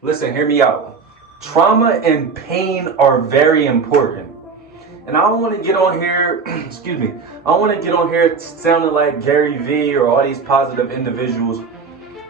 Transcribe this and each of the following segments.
Listen, hear me out. Trauma and pain are very important. And I don't want to get on here, excuse me, I don't want to get on here sounding like Gary Vee or all these positive individuals.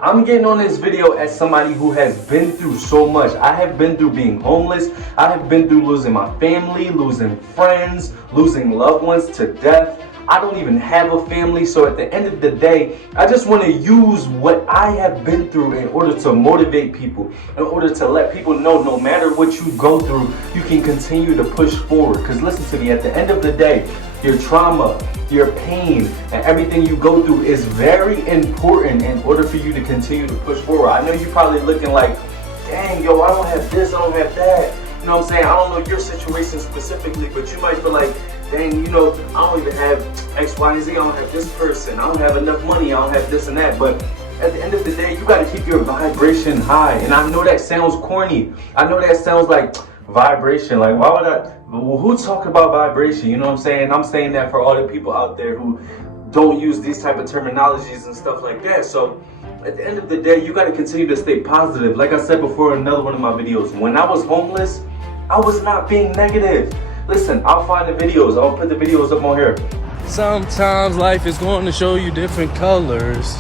I'm getting on this video as somebody who has been through so much. I have been through being homeless. I have been through losing my family, losing friends, losing loved ones to death. I don't even have a family, so at the end of the day, I just want to use what I have been through in order to motivate people, in order to let people know no matter what you go through, you can continue to push forward. Because listen to me, at the end of the day, your trauma, your pain, and everything you go through is very important in order for you to continue to push forward. I know you're probably looking like, dang, yo, I don't have this, I don't have that. You know what I'm saying? I don't know your situation specifically, but you might feel like, dang, you know, I don't even have X, Y, and Z. I don't have this person. I don't have enough money. I don't have this and that. But at the end of the day, you got to keep your vibration high. And I know that sounds corny. I know that sounds like vibration. Like, why would I? Well, who talk about vibration? You know what I'm saying? I'm saying that for all the people out there who don't use these type of terminologies and stuff like that. So at the end of the day, you got to continue to stay positive. Like I said before in another one of my videos, when I was homeless, I was not being negative. Listen, I'll find the videos. I'll put the videos up on here. Sometimes life is going to show you different colors,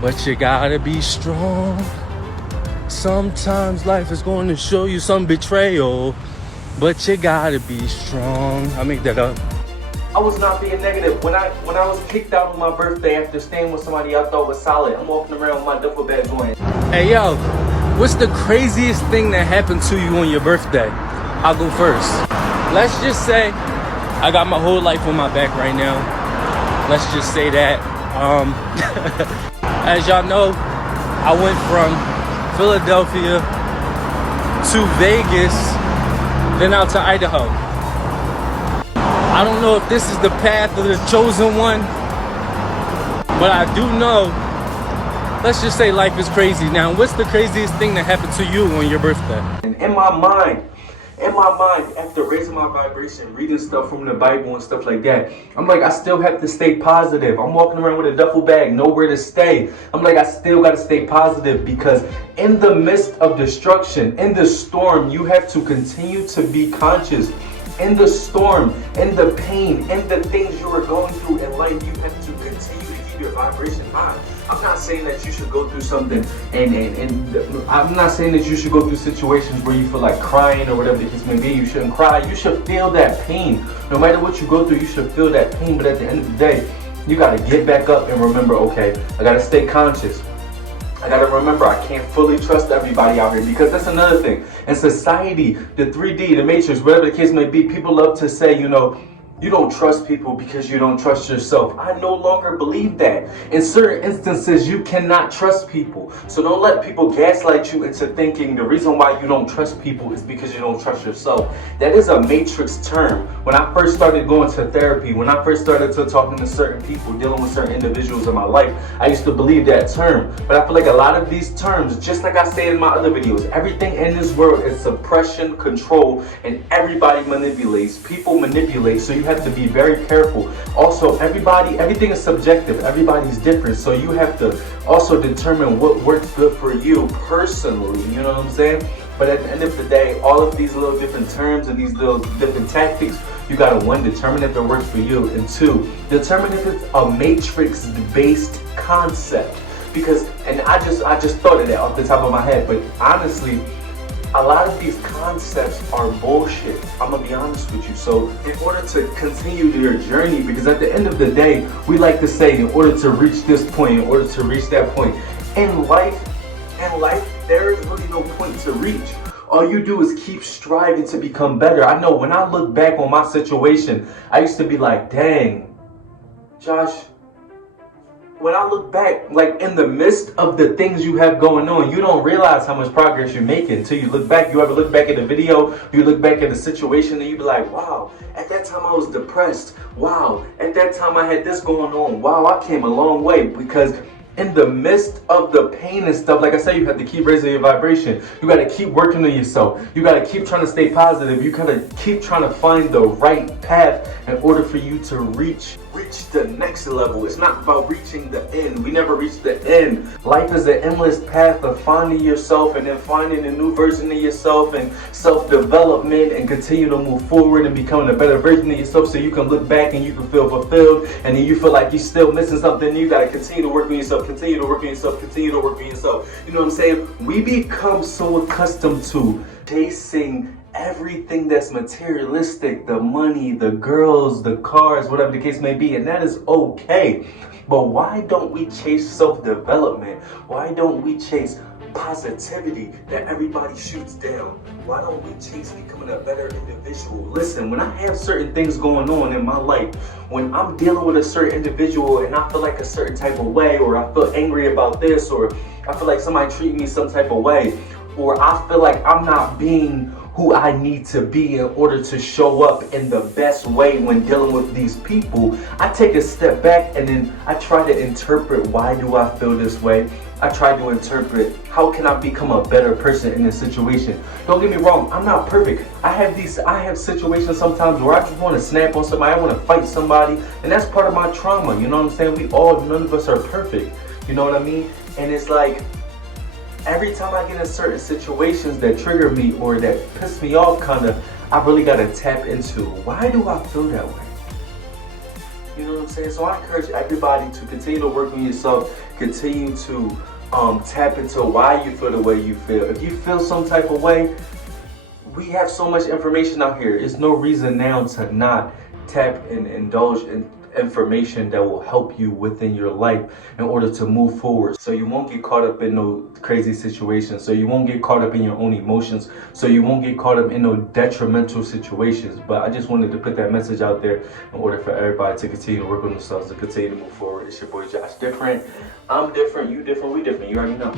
but you gotta be strong. Sometimes life is going to show you some betrayal, but you gotta be strong. I make that up. I was not being negative. When I was kicked out on my birthday after staying with somebody I thought was solid, I'm walking around with my duffel bag going, Hey yo, what's the craziest thing that happened to you on your birthday? I'll go first. Let's just say I got my whole life on my back right now. Let's just say that. As y'all know, I went from Philadelphia to Vegas, then out to Idaho. I don't know if this is the path of the chosen one, but I do know, let's just say life is crazy. Now, what's the craziest thing that happened to you on your birthday? and in my mind, after raising my vibration, reading stuff from the Bible and stuff like that, I'm like, I still have to stay positive. I'm walking around with a duffel bag, nowhere to stay. I'm like, I still got to stay positive, because in the midst of destruction, in the storm, you have to continue to be conscious. In the storm, in the pain, in the things you are going through in life, you have to continue to keep your vibration high. I'm not saying that you should go through something and I'm not saying that you should go through situations where you feel like crying or whatever the case may be. You shouldn't cry. You should feel that pain. No matter what you go through, you should feel that pain. But at the end of the day, you got to get back up and remember, okay, I got to stay conscious. I gotta remember, I can't fully trust everybody out here, because that's another thing. In society, the 3D, the Matrix, whatever the case may be, people love to say, you know, you don't trust people because you don't trust yourself. I no longer believe that. In certain instances, you cannot trust people. So don't let people gaslight you into thinking the reason why you don't trust people is because you don't trust yourself. That is a Matrix term. When I first started going to therapy, when I first started talking to certain people, dealing with certain individuals in my life, I used to believe that term. But I feel like a lot of these terms, just like I say in my other videos, everything in this world is suppression, control, and everybody manipulates. People manipulate, so you have to be very careful. Also, everything is subjective. Everybody's different, so you have to also determine what works good for you personally. You know what I'm saying? But at the end of the day, all of these little different terms and these little different tactics, you gotta, one, determine if it works for you, and two, determine if it's a matrix-based concept. Because, and I just thought of that off the top of my head, but honestly, a lot of these concepts are bullshit. I'm gonna be honest with you. So in order to continue your journey, because at the end of the day, we like to say, in order to reach this point, in order to reach that point, in life, there is really no point to reach. All you do is keep striving to become better. I know when I look back on my situation, I used to be like, dang, Josh, when I look back, like in the midst of the things you have going on, you don't realize how much progress you're making until you look back. You ever look back at a video, you look back at a situation, and you be like, wow, at that time I was depressed. Wow, at that time I had this going on. Wow, I came a long way. Because in the midst of the pain and stuff, like I said, you have to keep raising your vibration. You got to keep working on yourself. You got to keep trying to stay positive. You got to keep trying to find the right path in order for you to reach reach the next level. It's not about reaching the end. We never reach the end. Life is an endless path of finding yourself and then finding a new version of yourself and self-development and continue to move forward and becoming a better version of yourself so you can look back and you can feel fulfilled, and then you feel like you're still missing something. You got to continue to work on yourself, continue to work on yourself, continue to work on yourself. You know what I'm saying? We become so accustomed to chasing everything that's materialistic, the money, the girls, the cars, whatever the case may be, and that is okay. But why don't we chase self-development? Why don't we chase positivity that everybody shoots down? Why don't we chase becoming a better individual? Listen, when I have certain things going on in my life, when I'm dealing with a certain individual and I feel like a certain type of way, or I feel angry about this, or I feel like somebody treating me some type of way, or I feel like I'm not being who I need to be in order to show up in the best way when dealing with these people, I take a step back and then I try to interpret, why do I feel this way? I try to interpret, how can I become a better person in this situation? Don't get me wrong, I'm not perfect. I have situations sometimes where I just want to snap on somebody, I want to fight somebody, and that's part of my trauma, you know what I'm saying? None of us are perfect, you know what I mean? And it's like, every time I get in certain situations that trigger me or that piss me off, I really gotta tap into, why do I feel that way? You know what I'm saying? So I encourage everybody to continue to work on yourself, continue to tap into why you feel the way you feel. If you feel some type of way, we have so much information out here. There's no reason now to not tap and indulge in information that will help you within your life in order to move forward, so you won't get caught up in no crazy situations, so you won't get caught up in your own emotions, so you won't get caught up in no detrimental situations. But I just wanted to put that message out there in order for everybody to continue to work on themselves, to continue to move forward. It's your boy Josh Different. I'm different, you different, we different. You already know.